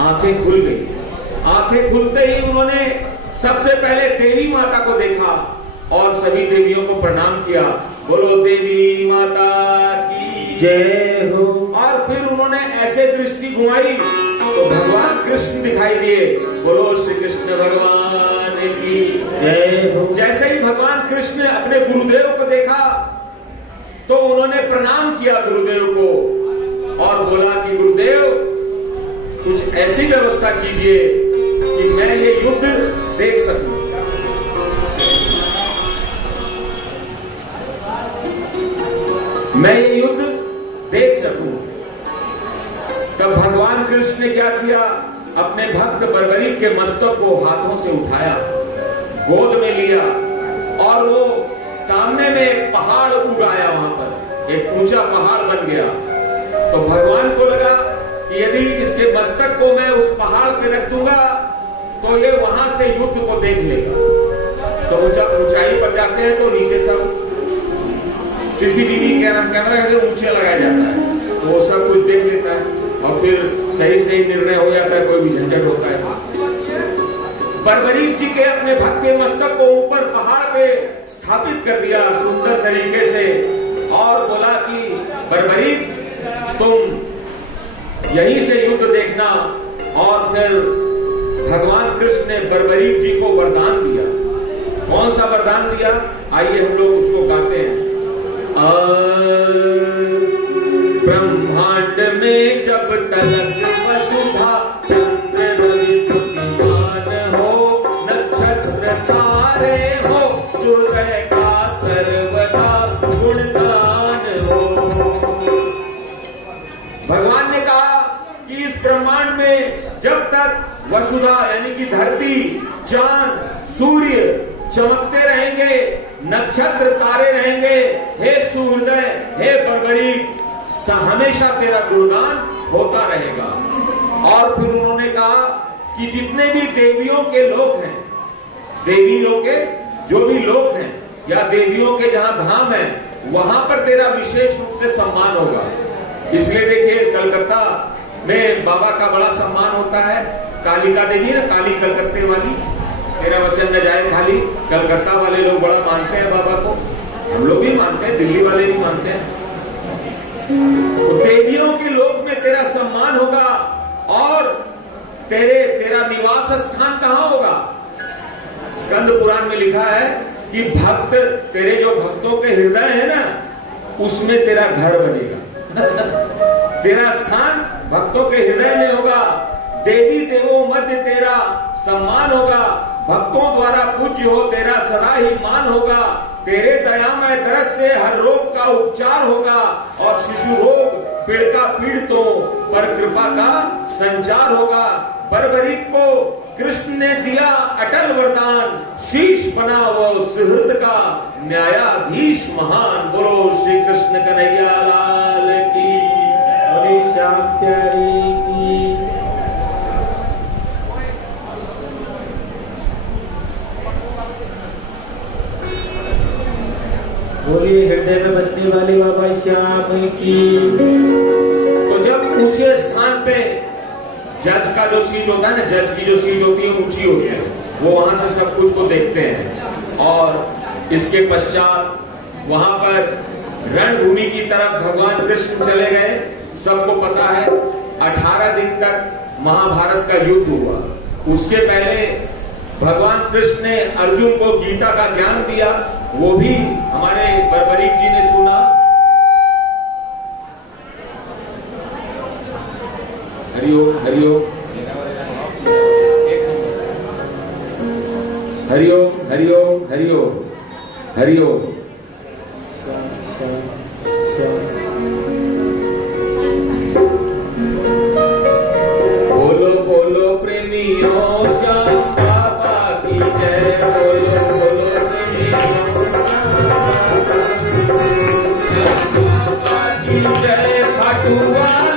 आंखें खुल गई। आंखें खुलते ही उन्होंने सबसे पहले देवी माता को देखा और सभी देवियों को प्रणाम किया। बोलो देवी माता की जय हो। और फिर उन्होंने ऐसे दृष्टि घुमाई तो भगवान कृष्ण दिखाई दिए। बोलो श्री कृष्ण भगवान की जय हो। जैसे ही भगवान कृष्ण अपने गुरुदेव को देखा तो उन्होंने प्रणाम किया गुरुदेव को और बोला कि गुरुदेव कुछ ऐसी व्यवस्था कीजिए कि मैं ये युद्ध देख सकूं। मैं ये युद्ध देख सकूं। तब भगवान कृष्ण ने क्या किया, अपने भक्त बर्बरीक के मस्तक को हाथों से उठाया, गोद में लिया और वो सामने में एक पहाड़ उगाया। वहां पर एक ऊंचा पहाड़ बन गया। तो भगवान को लगा कि यदि इसके मस्तक को मैं उस पहाड़ पे रख दूंगा तो ये वहां से युद्ध को देख लेगा। सब ऊंचाई पर जाते हैं तो नीचे सब सीसीटीवी कैमरा से ऊंचे लगाया जाता है तो वो सब कुछ देख लेता है और फिर सही सही निर्णय हो जाता है, कोई भी झंझट होता है। बर्बरीक जी के अपने भक्त के मस्तक को ऊपर पहाड़ पे स्थापित कर दिया सुंदर तरीके से और बोला कि बर्बरीक तुम यहीं से युद्ध देखना। और फिर भगवान कृष्ण ने बर्बरीक जी को वरदान दिया। कौन सा वरदान दिया, आइए हम लोग उसको गाते हैं। ब्रह्मांड में जब तलक वसुधा चंद्र रवि तुल्यमान हो, नक्षत्र तारे हो, सूर्य का सर्वदा गुणगान हो। भगवान ने कहा कि इस ब्रह्मांड में जब तक वसुधा यानी कि धरती, चांद, सूर्य चमकते रहेंगे, नक्षत्र तारे रहेंगे, हे सुहृदय, हे बर्बरीक, हमेशा तेरा गुणगान होता रहेगा। और फिर उन्होंने कहा कि जितने भी देवियों के लोक हैं, देवी लोक के जो भी लोक हैं या देवियों के जहां धाम है वहां पर तेरा विशेष रूप से सम्मान होगा। इसलिए देखिए कलकत्ता में बाबा का बड़ा सम्मान होता है। कालिका देवी है ना, काली कलकत्ते वाली, तेरा वचन न जाए खाली। कलकत्ता वाले लोग बड़ा मानते हैं बाबा को, हम लोग भी मानते हैं, दिल्ली वाले भी मानते हैं। तो देवियों के लोक में तेरा सम्मान होगा और तेरा निवास स्थान कहां होगा। स्कंद पुराण में लिखा है कि भक्त, तेरे जो भक्तों के हृदय है ना उसमें तेरा घर बनेगा। तेरा स्थान भक्तों के हृदय में होगा। देवी देवों मध्य तेरा सम्मान होगा। भक्तों द्वारा पूज्य हो तेरा सदा ही मान होगा। तेरे दयामय दरस से हर रोग का उपचार होगा और शिशु रोग पीड़िका पीड़ितों पर कृपा का संचार होगा। बर्बरीक को कृष्ण ने दिया अटल वरदान, शीश बना वो सुहृद का न्यायाधीश महान। बोलो श्री कृष्ण कन्हैया लाल की, शाक्यारी की। बोलिए हृदय में बसने वाले बाबा श्याम की। तो जब ऊंचे स्थान पे जज का जो सीट होता है ना, जज की जो सीट होती है ऊंची होती है, वो वहां से सब कुछ को देखते हैं। और इसके पश्चात वहां पर रणभूमि की तरफ भगवान कृष्ण चले गए। सबको पता है 18 दिन तक महाभारत का युद्ध हुआ। उसके पहले भगवान कृष्ण ने अर्जुन को गीता का ज्ञान दिया, वो भी हमारे बर्बरीक जी ने सुना। हरिओम हरिओम हरिओम हरिओम हरिओम हरिओम। बोलो बोलो प्रेमियों श्याम बाबा की जय। बोलो बोलो प्रेमियों जय खाटू वाला